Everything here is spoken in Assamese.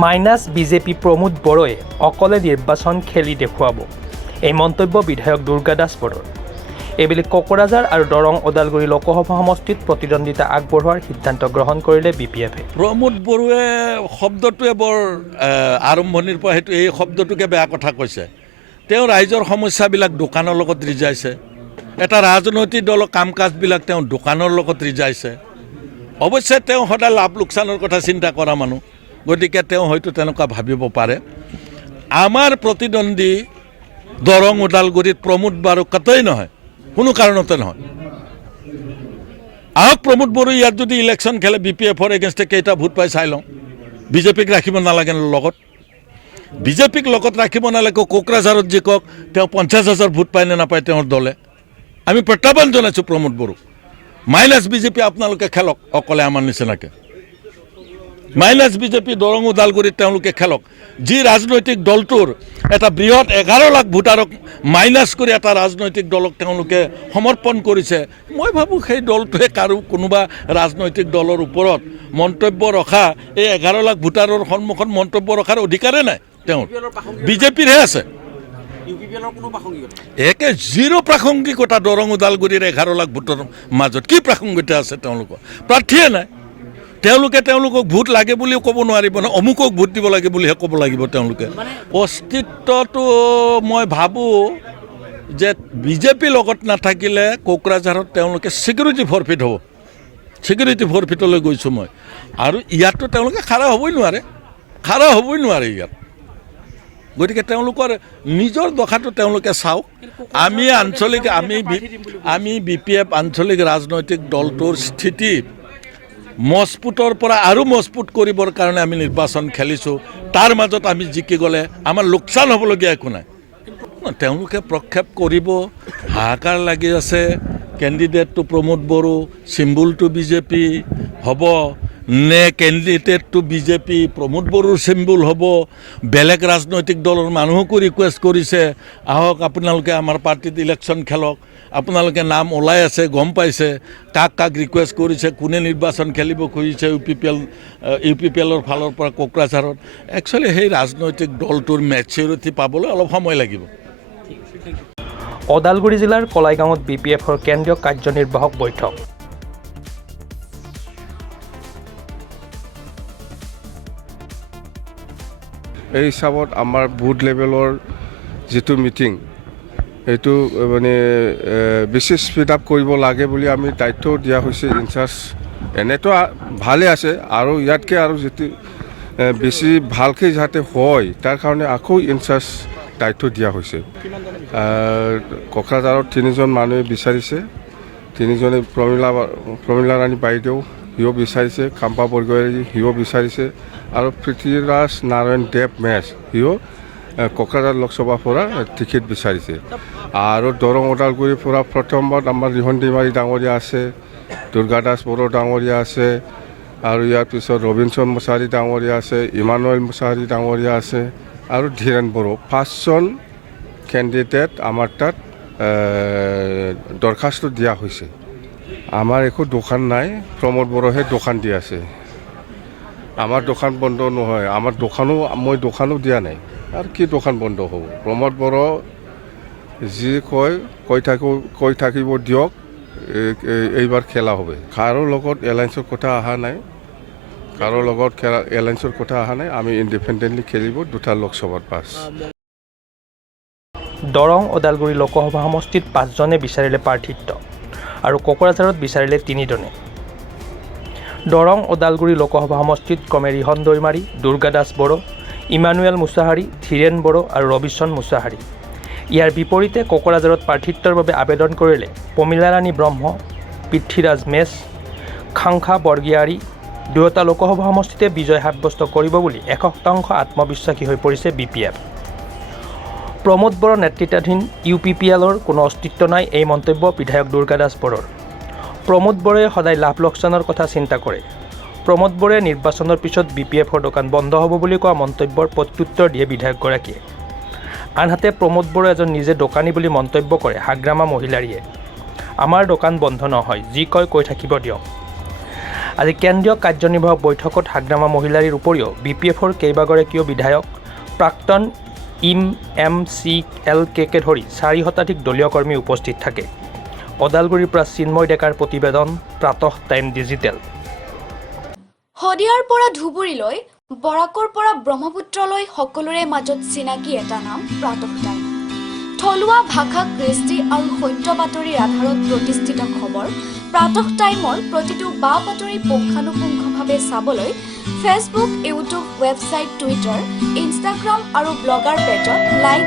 মাইনাছ বিজেপি প্ৰমোদ বড়োৱে অকলে নিৰ্বাচন খেলি দেখুৱাব এই মন্তব্য বিধায়ক দুৰ্গা দাস বড়োৰ। এইবেলি কোকৰাঝাৰ আৰু দৰং ওদালগুৰি লোকসভা সমষ্টিত প্ৰতিদ্বন্দ্বিতা আগবঢ়োৱাৰ সিদ্ধান্ত গ্ৰহণ কৰিলে BPF-এ। প্ৰমোদ বড়োৱে শব্দটোৱে বৰ আৰম্ভণিৰ পৰা এই শব্দটোকে বেয়া কথা কৈছে। তেওঁ ৰাইজৰ সমস্যাবিলাক দোকানৰ লগত ৰিজাইছে। এটা ৰাজনৈতিক দলৰ কাম কাজবিলাক তেওঁ দোকানৰ লগত ৰিজাইছে। অৱশ্যে তেওঁ সদায় লাভ লোকচানৰ কথা চিন্তা কৰা মানুহ, গতিকে তেওঁ হয়তো তেনেকুৱা ভাবিব পাৰে। আমাৰ প্ৰতিদ্বন্দ্বী দৰং ওদালগুৰিত প্ৰমোদ বড়ো কতই নহয়, কোনো কাৰণতে নহয়। আহক প্ৰমোদ বড়ো ইয়াত যদি ইলেকশ্যন খেলে BPF-ৰ এগেইনষ্টে কেইটা ভোট পাই চাই লওঁ। বিজেপিক ৰাখিব নালাগে লগত, বিজেপিক লগত ৰাখিব নালাগে। কোকৰাঝাৰত জিকক তেওঁ 50,000 ভোট পায় নে নাপায় তেওঁৰ দলে। আমি প্ৰত্যাহ্বান জনাইছোঁ প্ৰমোদ বড়ো, মাইনাছ বিজেপি আপোনালোকে খেলক অকলে আমাৰ নিচিনাকৈ। মাইনাছ বিজেপি দৰং ওদালগুৰিত তেওঁলোকে খেলক। যি ৰাজনৈতিক দলটোৰ এটা বৃহৎ 11 লাখ ভোটাৰক মাইনাছ কৰি এটা ৰাজনৈতিক দলক তেওঁলোকে সমৰ্পণ কৰিছে, মই ভাবোঁ সেই দলটোৱে কোনোবা ৰাজনৈতিক দলৰ ওপৰত মন্তব্য ৰখা, এই 11 লাখ ভোটাৰৰ সন্মুখত মন্তব্য ৰখাৰ অধিকাৰে নাই। তেওঁৰ বিজেপিৰহে আছে। একে জিৰ' প্ৰাসংগিকতা দৰং ওদালগুৰিৰ 11 লাখ ভোটৰ মাজত কি প্ৰাসংগিকতা আছে তেওঁলোকৰ? প্ৰাৰ্থীয়ে নাই। তেওঁলোকক ভোট লাগে বুলিও ক'ব নোৱাৰিব ন, অমুকক ভোট দিব লাগে বুলিহে ক'ব লাগিব। তেওঁলোকে অস্তিত্বটো মই ভাবোঁ যে বিজেপি লগত নাথাকিলে কোকৰাঝাৰত তেওঁলোকে ছিকিউৰিটি ফৰফিট হ'ব। ছিকিউৰিটি ফৰফিটলৈ গৈছোঁ মই। আৰু ইয়াততো তেওঁলোকে খাৰা হ'বই নোৱাৰে ইয়াত। গতিকে তেওঁলোকৰ নিজৰ দশাটো তেওঁলোকে চাওক। আমি BPF আঞ্চলিক ৰাজনৈতিক দলটোৰ স্থিতি মজবুতৰ পৰা আৰু মজবুত কৰিবৰ কাৰণে আমি নিৰ্বাচন খেলিছোঁ। তাৰ মাজত আমি জিকি গ'লে আমাৰ লোকচান হ'বলগীয়া একো নাই। তেওঁলোকে প্ৰক্ষেপ কৰিব, হাহাকাৰ লাগি আছে। কেণ্ডিডেটটো প্ৰমোদ বড়ো, চিম্বলটো বিজেপি হ'ব নে কেণ্ডিডেটটো বিজেপি প্ৰমোদ বড়োৰ চিম্বল হ'ব? বেলেগ ৰাজনৈতিক দলৰ মানুহকো ৰিকুৱেষ্ট কৰিছে, আহক আপোনালোকে আমাৰ পাৰ্টিত ইলেকশ্যন খেলক। আপোনালোকে নাম ওলাই আছে, গম পাইছে কাক ৰিকুৱেষ্ট কৰিছে, কোনে নিৰ্বাচন খেলিব খুজিছে UPPL ফালৰ পৰা কোকৰাঝাৰত। একচুৱেলি সেই ৰাজনৈতিক দলটোৰ মেচিউৰিটি পাবলৈ অলপ সময় লাগিব। ওদালগুৰি জিলাৰ কলাইগাঁৱত BPF-ৰ কেন্দ্ৰীয় কাৰ্যনিৰ্বাহক বৈঠক। এই হিচাপত আমাৰ বুথ লেভেলৰ যিটো মিটিং, সেইটো মানে বেছি স্পীড আপ কৰিব লাগে বুলি আমি দায়িত্ব দিয়া হৈছে ইনচাৰ্জ। এনেতো ভালে আছে, আৰু ইয়াতকৈ আৰু যিটো বেছি ভালকৈ যাতে হয় তাৰ কাৰণে আকৌ ইনচাৰ্জ দায়িত্ব দিয়া হৈছে। কোকৰাঝাৰত 3জন মানুহে বিচাৰিছে। 3জনে প্ৰমীলা ৰাণী বাইদেউ সিও বিচাৰিছে, কাম্পা বৰগোহাঁই সিও বিচাৰিছে, আৰু পৃথ্বীৰাজ নাৰায়ণ দেৱ মেছ সিও কোকৰাঝাৰ লোকসভাৰ পৰা টিকেট বিচাৰিছে। আৰু দৰং ওদালগুৰিৰ পৰা প্ৰথমবাৰ আমাৰ ৰিহন দৈমাৰী ডাঙৰীয়া আছে, দুৰ্গা দাস বড়ো ডাঙৰীয়া আছে, আৰু ইয়াৰ পিছত ৰবিনসন মুছাহাৰী ডাঙৰীয়া আছে, ইমানুৱেল মুছাহাৰী ডাঙৰীয়া আছে, আৰু ধীৰেন বড়ো। 5জন কেণ্ডিডেট আমাৰ তাত দৰখাস্ত দিয়া হৈছে। আমাৰ একো দোকান নাই, প্ৰমোদ বড়োহে দোকান দি আছে। আমাৰ দোকান বন্ধ নহয়, মই দোকানো দিয়া নাই, আৰু কি দোকান বন্ধ হ'ব? প্ৰমোদ বড়ো যি কৈ থাকিব দিয়ক, এইবাৰ খেলা হ'ব। কাৰো লগত এলায়েন্সৰ কথা অহা নাই, আমি ইণ্ডিপেণ্ডেণ্টলি খেলিব 2টা লোকসভাত পাছ। দৰং ওদালগুৰি লোকসভা সমষ্টিত 5জনে বিচাৰিলে প্ৰাৰ্থিত্ব আৰু কোকৰাঝাৰত বিচাৰিলে 3জনে। দৰং ওদালগুৰি লোকসভা সমষ্টিত ক্ৰমে ৰিহন দৈমাৰী, দুৰ্গা দাস বড়ো, ইমানুৱেল মুছাহাৰী, ধীৰেন বড়ো আৰু ৰবিনসন মুছাহাৰী। ইয়াৰ বিপৰীতে কোকৰাঝাৰত প্ৰাৰ্থিত্বৰ বাবে আবেদন কৰিলে প্ৰমীলা ৰাণী ব্ৰহ্ম, পৃথ্বীৰাজ মেছ, কাম্পা বৰগোহাঁই। দুয়োটা লোকসভা সমষ্টিতে বিজয় সাব্যস্ত কৰিব বুলি 100% আত্মবিশ্বাসী হৈ পৰিছে BPF। প্ৰমোদ বড়ো নেতৃত্বাধীন UPPL-ৰ কোনো অস্তিত্ব নাই, এই মন্তব্য বিধায়ক দুৰ্গা দাস বড়োৰ। প্ৰমোদ বড়োৱে সদায় লাভ লোকচানৰ কথা চিন্তা কৰে। প্ৰমোদ বড়োৱে নিৰ্বাচনৰ পিছত BPF-ৰ দোকান বন্ধ হ'ব বুলি কোৱা মন্তব্যৰ প্ৰত্যুত্তৰ দিয়ে বিধায়কগৰাকীয়ে। আনহাতে প্ৰমোদ বড়ো এজন নিজে দোকানী বুলি মন্তব্য কৰে হাগ্ৰামা মহিলাৰীয়ে। আমাৰ দোকান বন্ধ নহয়, যি কৈ থাকিব দিয়ক। আজি কেন্দ্ৰীয় কাৰ্যনিৰ্বাহক বৈঠকত হাগ্ৰামা মহিলাৰীৰ উপৰিও BPFৰ কেইবাগৰাকীও বিধায়ক, প্ৰাক্তন MCLKকে ধৰি 4 শতাধিক দলীয় কৰ্মী উপস্থিত থাকে। ওদালগুৰিৰ পৰা চিন্ময় ডেকাৰ প্ৰতিবেদন, প্ৰাতঃ টাইম ডিজিটেল। শদিয়াৰ পৰা ধুবুৰীলৈ, বৰাকৰ পৰা ব্ৰহ্মপুত্ৰলৈ সকলোৰে মাজত চিনাকি এটা নাম প্ৰাতঃ টাইম। থলুৱা ভাষা, কৃষ্টি আৰু সত্য বাতৰিৰ আধাৰত প্ৰতিষ্ঠিত খবৰ প্ৰাতঃ টাইমৰ প্ৰতিটো বা বাতৰি পুংখানুপুংখভাৱে চাবলৈ Facebook, YouTube, website, Twitter, Instagram আৰু ব্লগাৰ পেজত লাইক